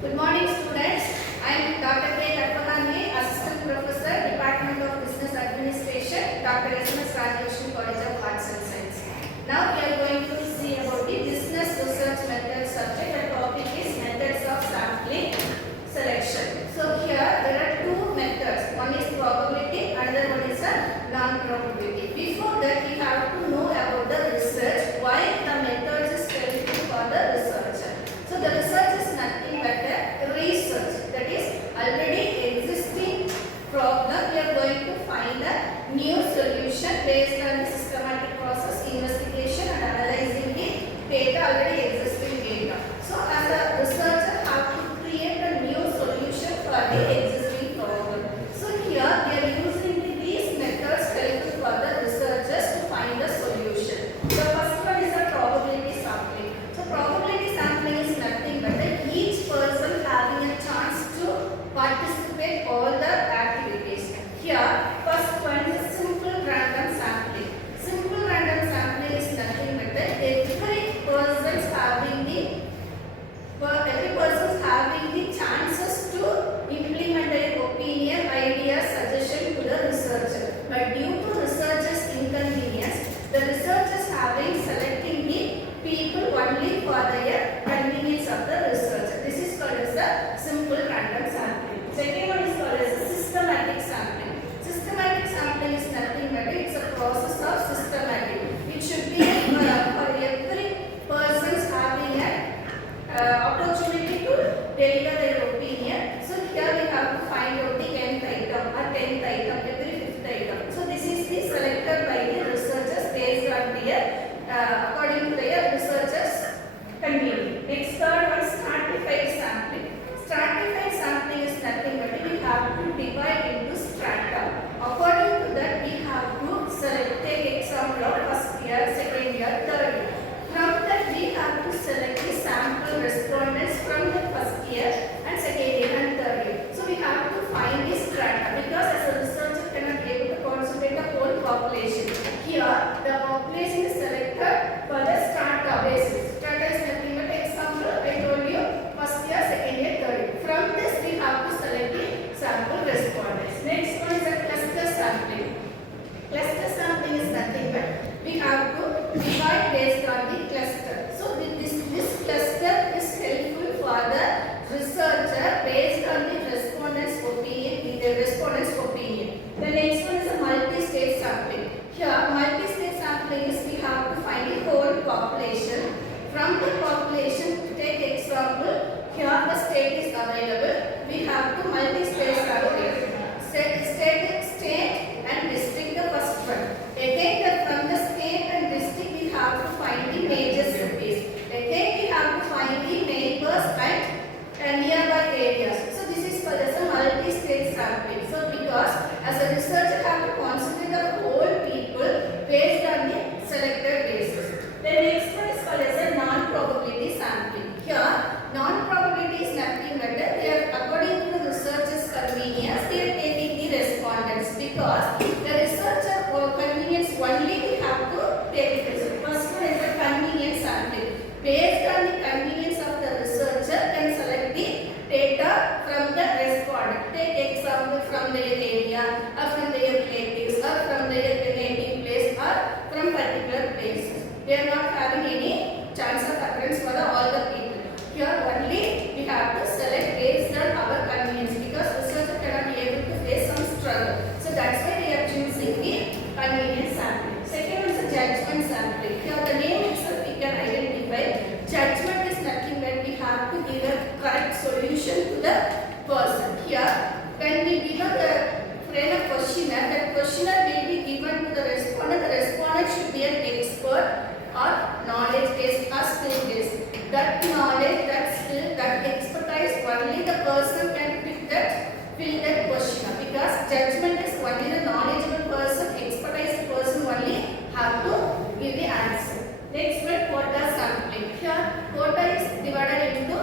Good morning, students. I am Dr.K.KARPAGAMBIGAI, Assistant Professor, Department of Business Administration, Dr.S.M.S. College of Arts and Science. Now we are going to see about the business research method subject. The topic is methods of sampling selection. So here there are two methods. One is probability, another one is a non-probability. Before that, we have to know about the research. Why the methods is helpful for the researcher. So the research is nothing but a research, that is already existing problem. We are going to find a new solution based on the systematic process, investigation and analyzing the data, already existing data. So as a researcher have to create a new solution for the existing problem. So here we are using these methods helpful for the researchers to find the solution. The first one is a probability sampling. So probability sampling is nothing but each person having a chance to participate all the activities. Here, first one is simple random sampling. Simple random sampling is nothing but every person having the chances to implement their opinion, idea, suggestion to the researcher. But due to researcher's inconvenience, the researchers having selecting the people only for their convenience of the researcher. This is called as a simple random sampling. Second one is called as a systematic sampling. Systematic sampling is nothing but it's a process of systematic. It should be for every person having an opportunity to deliver their opinion. So here we have to find out the 10th item or 10th item, every 5th item. So this is the selected by the researchers based on their according to their researchers' convenience. Next, third one, stratified sampling. Stratified sampling is nothing but we have to divide into strata. According to that, we have to select, take example of first year, second year, third year. From that, we have to select the sample respondents from the first year and second year and third year. So we have to find the strata because as a researcher cannot be able to concentrate the whole population. Here, the population is selected for the strata basis. Strata is nothing but example I told you first year, second year, third year. From this, we have to select the sample respondents. Next one is a cluster sampling. Cluster sampling is nothing but we have to divide based on the cluster. So this cluster is helpful for the researcher based on the respondent's opinion. The next one is a multi-stage sampling. Here multi-stage sampling is we have to find the whole population. From the population, take example, here the state is available. We have to multi-stage sampling. State and district, the first one. Again, from the state and district, we have to find the major cities. Again, we have to find the neighbors and nearby areas. So this is called as a multi-stage sampling. So because as a researcher have to consider the whole people based on the selected basis. The next one is called as a non-probability sampling. Here, non-probability is nothing but they are according to the researcher's convenience, they are taking the respondents because the researcher for convenience only we have to take it. First one is a convenience sampling. Based on the convenience of the researcher, can select the data from the respondent. Take example from their area or from their relatives or from their native place or from particular places. They are not having any chance of occurrence for all the people. Here only we have to select based on our convenience because researcher cannot be able to face some struggle. So that's why we are choosing the convenience sampling. Second one is a judgment sampling. Here the name itself we can identify. Judgment is nothing but we have to give a correct solution to the person. Here when we give a questionnaire, that questionnaire will be given to the respondent. The respondent should be an expert or knowledge based or skill based. That knowledge, that skill, that expertise only the person can fill that questionnaire because judgment is only the knowledgeable person, expertise person only have to give the answer. Next one, quota sampling. Here quota is divided into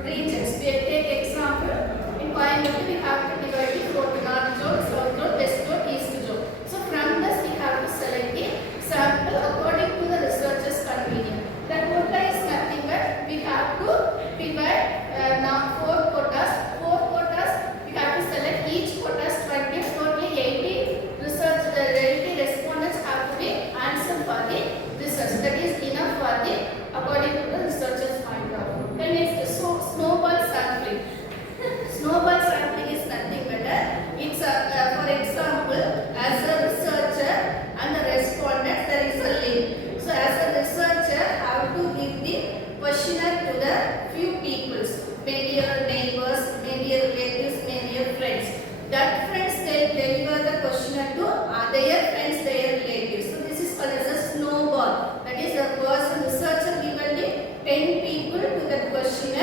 regions. We take example in Coimbatore we have to divide the quota north zone, south zone, west zone, east zone. So from this we have to select the sample according to the researcher's convenience. The quota is nothing but we have to divide now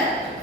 the